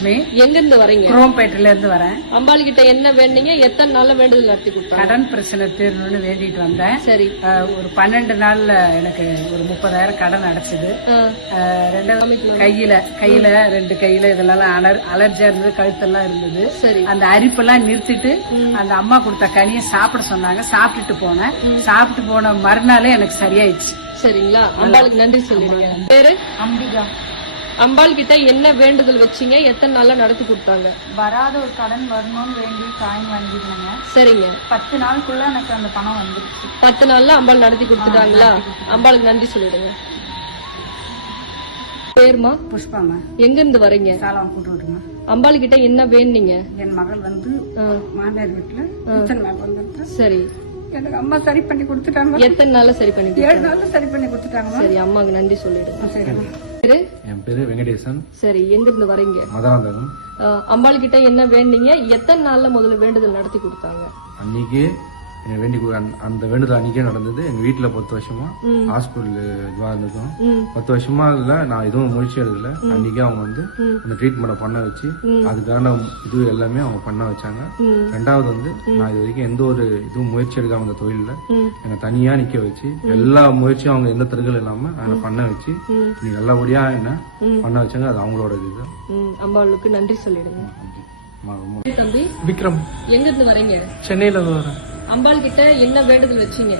லட்சுமி. எங்க இருந்து வரீங்க? குரோம்பேட்டையில இருந்து வரேன். அம்பாள் கிட்ட என்ன வேண்டீங்க? எத்தனை நாள்ல வேண்டுதல் நடத்தி கொடுத்தாங்க? கடன் பிரச்சனை தீரணும்னு வேண்டிட்டு வந்தேன். சரி. ஒரு 12 நாள்ல எனக்கு ஒரு 30,000 கடன் அடைச்சது. ரெண்டாவது கையில 2 கையில இதெல்லாம் அலர்ஜியா இருந்தது, கழுத்தெல்லாம் இருந்தது. சரி. அந்த அரிப்பெல்லாம் நிறுத்திட்டு அந்த அம்மா கொடுத்த கனியை சாப்பிட சொன்னாங்க. சாப்பிட்டுட்டு போனேன். சாப்பிட்டு போன மறுநாளே எனக்கு சரியாயிடுச்சு. சரிங்களா? அம்பாளுக்கு நன்றி சொல்லிடுங்க. பேரு அம்பிகா. அம்பாள் கிட்ட என்ன வேண்டுதல் வச்சீங்க? எத்தனை நாள்ல நடத்தி கொடுத்தாங்க? வராத ஒரு கடன் வரணும்னு வேண்டி காயின் வாங்கிருந்தாங்க. சரிங்க. 10 நாளுக்குள்ள எனக்கு அந்த பணம் வந்துருச்சு. 10 நாள்ல அம்பாள் நடத்தி கொடுத்துட்டாங்களா? அம்பாளுக்கு நன்றி சொல்லிடுங்க. பேருமா? புஷ்பாமா. எங்க இருந்து வரீங்க? சாலம் கூட்டு விட்டுமா. அம்பாள் கிட்ட என்ன வேணுங்க? என் மகள் வந்து மாமியார் வீட்டுல. சரி. எனக்கு அம்மா சரி பண்ணி கொடுத்துட்டாங்க. எத்தனை நாள்ல சரி பண்ணி? 7 நாள்ல சரி பண்ணி கொடுத்துட்டாங்க. சரி, அம்மாக்கு நன்றி சொல்லிடுங்க. என் பேரு வெங்கடேசன். சரி, எங்க இருந்து வரீங்க? மதுராந்தகம். அம்பாள் கிட்ட என்ன வேண்டீங்க? எத்தனை நாள்ல முதல்ல வேண்டுதல் நடத்தி கொடுத்தாங்க? அன்னைக்கு அந்த வேண்டுதல் அன்னைக்கே நடந்தது. எங்க வீட்டுல 10 வருஷமா ஹாஸ்பிட்டல் இதுவா இருந்ததும் 10 வருஷமா இல்ல, நான் எதுவும் முயற்சி எடுக்கல. அன்னைக்கே அவங்க வந்து அந்த ட்ரீட்மெண்ட் பண்ண வச்சு அதுக்கான இது எல்லாமே அவங்க பண்ண வச்சாங்க. ரெண்டாவது வந்து நான் இது வரைக்கும் எந்த ஒரு இதுவும் முயற்சி எடுக்காம அந்த தொழில என்னை தனியா நிக்க வச்சு எல்லா முயற்சியும் அவங்க எந்த தருகள் இல்லாம அதை பண்ண வச்சு நீ நல்லபடியா என்ன பண்ண வச்சாங்க. அது அவங்களோட இது. அம்பாளுக்கு நன்றி சொல்லிடுங்க. தம்பி விக்ரம். எங்க இருந்து வரீங்க? சென்னையில இருந்து வரேன். அம்பாள் கிட்ட என்ன வேண்டுதல் வச்சீங்க?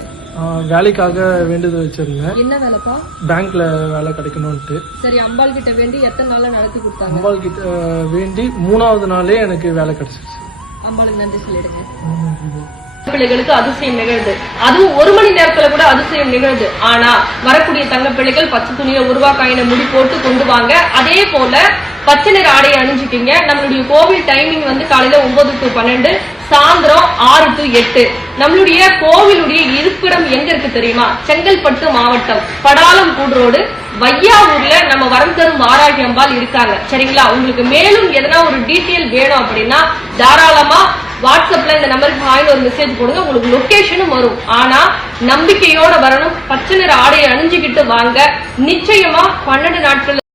வேலைக்காக வேண்டுதல் வச்சிருந்தேன். என்ன வேலைப்பா? பேங்க்ல வேலை கிடைக்கணும்ட்டு. சரி, அம்பாள் கிட்ட வேண்டி எத்தனை நாள்ல நடத்தி கொடுத்தாங்க? அம்பாள் கிட்ட வேண்டி 3வது நாளே எனக்கு வேலை கிடைச்சிருச்சு. அம்பாளுக்கு நன்றி சொல்லிடுங்க. பிள்ளைகளுக்கு அதிசயம் நிகழ்து. அதுவும் 1 மணி நேரத்துல கூட அதிசயம் நிகழ்து. ஆனா வரக்கூடிய தங்க பிள்ளைகள் பச்சை துணியை உருவாக்காயின முடி போட்டு கொண்டு வாங்க. அதே போல பச்சை நிற ஆடையை அணிஞ்சுக்கிங்க. நம்மளுடைய கோவில் டைமிங் வந்து காலையில 9 to 12, சாயந்தரம் 6 to 8. நம்மளுடைய கோவிலுடைய இருப்பிடம் எங்க இருக்கு தெரியுமா? செங்கல்பட்டு மாவட்டம், படாலம் கூட்ரோடு, வையாவூர்ல நம்ம வரம் தரும் வாராகி அம்பாள் இருக்காங்க. சரிங்களா? உங்களுக்கு மேலும் எதனா ஒரு டீட்டெயில் வேணும் அப்படின்னா தாராளமா வாட்ஸ்அப்ல இந்த நம்பருக்கு ஹாய்னு ஒரு மெசேஜ் போடுங்க. உங்களுக்கு லொகேஷனும் வரும். ஆனா நம்பிக்கையோட வரணும். பச்சை நிற ஆடையை அணிஞ்சுக்கிட்டு வாங்க. நிச்சயமா 12 நாட்கள்